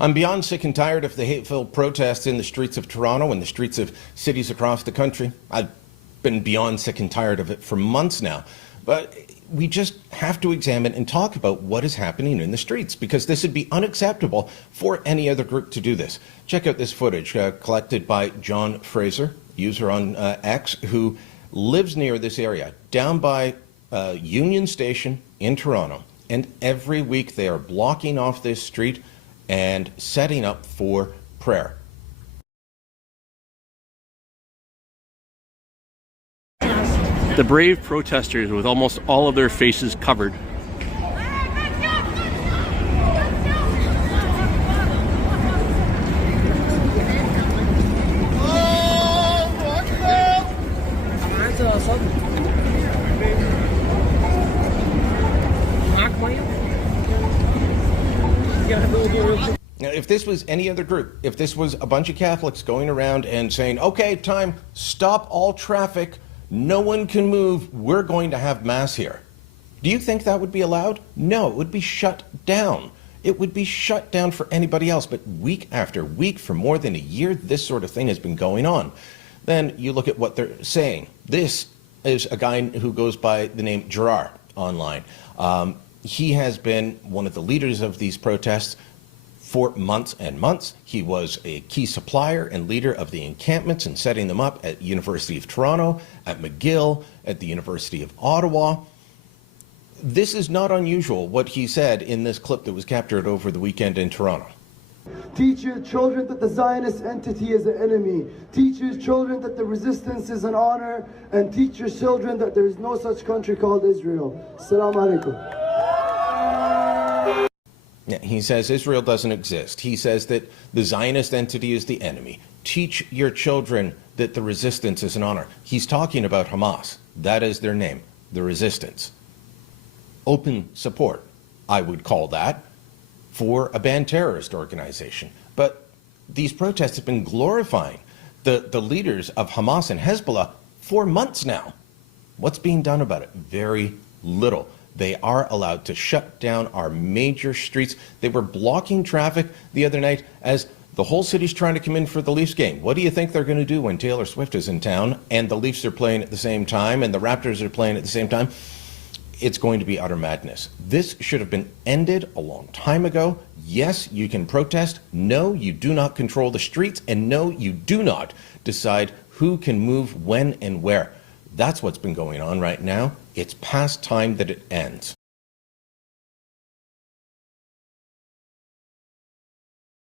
I'm beyond sick and tired of the hate-filled protests in the streets of Toronto and the streets of cities across the country. I've been beyond sick and tired of it for months now. But we just have to examine and talk about what is happening in the streets, because this would be unacceptable for any other group to do this. Check out this footage collected by John Fraser, user on X, who lives near this area, down by Union Station in Toronto. And every week they are blocking off this street and setting up for prayer. The brave protesters with almost all of their faces covered. Now, if this was any other group, if this was a bunch of Catholics going around and saying, okay, time, stop all traffic, no one can move, we're going to have mass here, do you think that would be allowed? No, it would be shut down. It would be shut down for anybody else. But week after week, for more than a year, this sort of thing has been going on. Then you look at what they're saying. This is a guy who goes by the name Gerard online. He has been one of the leaders of these protests for months and months. He was a key supplier and leader of the encampments and setting them up at University of Toronto, at McGill, at the University of Ottawa. This is not unusual, what he said in this clip that was captured over the weekend in Toronto. Teach your children that the Zionist entity is an enemy. Teach your children that the resistance is an honor. And teach your children that there is no such country called Israel. Assalamu alaikum. He says Israel doesn't exist. He says that the Zionist entity is the enemy. Teach your children that the resistance is an honor. He's talking about Hamas. That is their name, the resistance. Open support, I would call that, for a banned terrorist organization. But these protests have been glorifying the leaders of Hamas and Hezbollah for months now. What's being done about it? Very little. They are allowed to shut down our major streets. They were blocking traffic the other night as the whole city's trying to come in for the Leafs game. What do you think they're going to do when Taylor Swift is in town and the Leafs are playing at the same time and the Raptors are playing at the same time? It's going to be utter madness. This should have been ended a long time ago. Yes, you can protest. No, you do not control the streets. And no, you do not decide who can move when and where. That's what's been going on right now. It's past time that it ends.